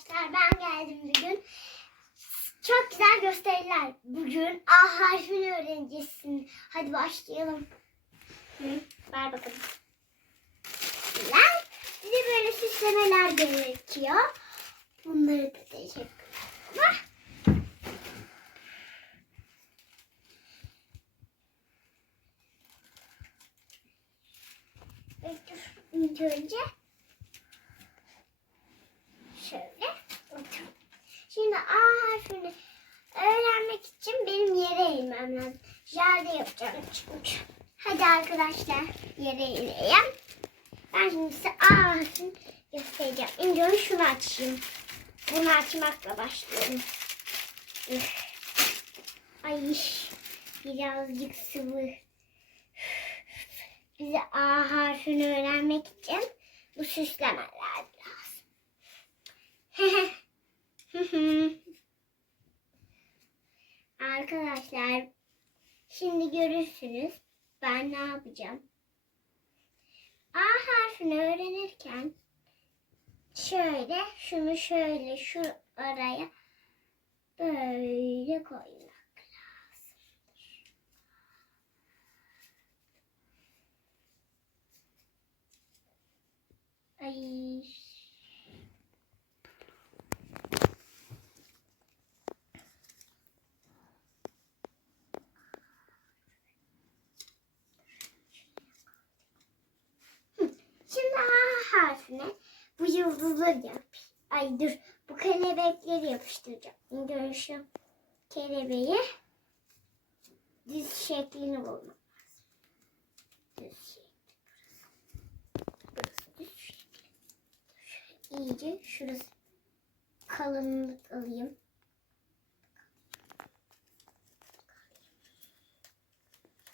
arkadaşlar ben geldim bugün. Çok güzel gösteriler. Bugün A harfini öğreneceksin. Hadi başlayalım. Hı, ver bakalım. Güzel. Bize böyle süslemeler gerekiyor. Bunları da teşekkür ederim. Evet, dur. İlk önce şöyle otur. Şimdi A harfini öğrenmek için benim yere eğilmem lazım. Yerde yapacağım çünkü. Hadi arkadaşlar yere eğileyim. Ben şimdi size A harfini göstereceğim. İlk önce şunu açayım. Bunu açmakla başlıyorum. Ay birazcık sıvı. Bize A harfini öğrenmek için bu süslemeler lazım. Arkadaşlar şimdi görürsünüz ben ne yapacağım. A harfini öğrenirken şöyle şunu şöyle şu araya böyle koymak lazım. Ay. Hı, Şimdi Harfine bu yıldızları yap. Ay dur bu kelebekleri yapıştıracağım. Şu kelebeği düz şeklini bulmak lazım. Düz şekli burası. Burası düz şekli. İyice şurası kalınlık alayım.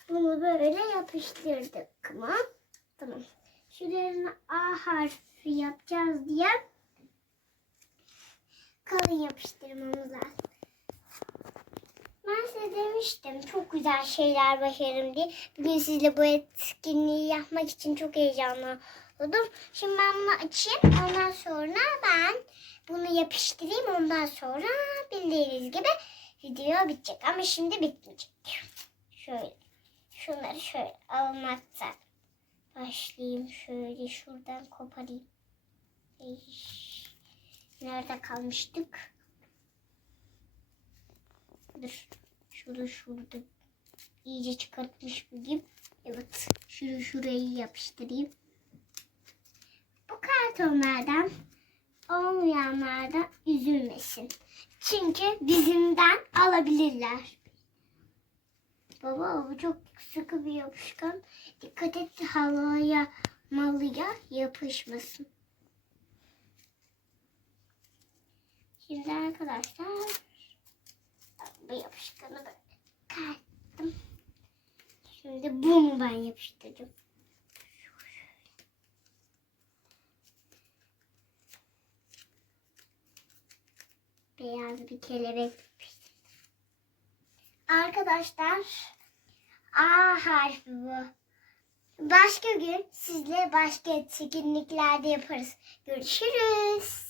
Bunu böyle yapıştırdık mı? Tamam. Şuralarına A harfi yapacağız diye kalın yapıştırmamız lazım. Ben size demiştim çok güzel şeyler başarırım diye. Bugün sizle bu etkinliği yapmak için çok heyecanlı oldum. Şimdi ben bunu açayım. Ondan sonra ben bunu yapıştırayım. Ondan sonra bildiğiniz gibi video bitecek. Ama şimdi bitmeyecek. Şöyle. Şunları şöyle almaktan başlayayım. Şöyle şuradan koparayım. Nerede kalmıştık? Dur. Şurada şurada. İyice çıkartmış bugün. Evet. Şunu şurayı yapıştırayım. Bu kartonlardan olmayanlardan üzülmesin. Çünkü bizimden alabilirler. Baba bu çok sıkı bir yapışkan. Dikkat et havaya malıya yapışmasın. Şimdi arkadaşlar bu yapışkanı böyle kattım. Şimdi bunu ben yapıştıracağım. Beyaz bir kelebek yapıştırdım. Arkadaşlar A harfi bu. Başka gün sizle başka etkinliklerde yaparız. Görüşürüz.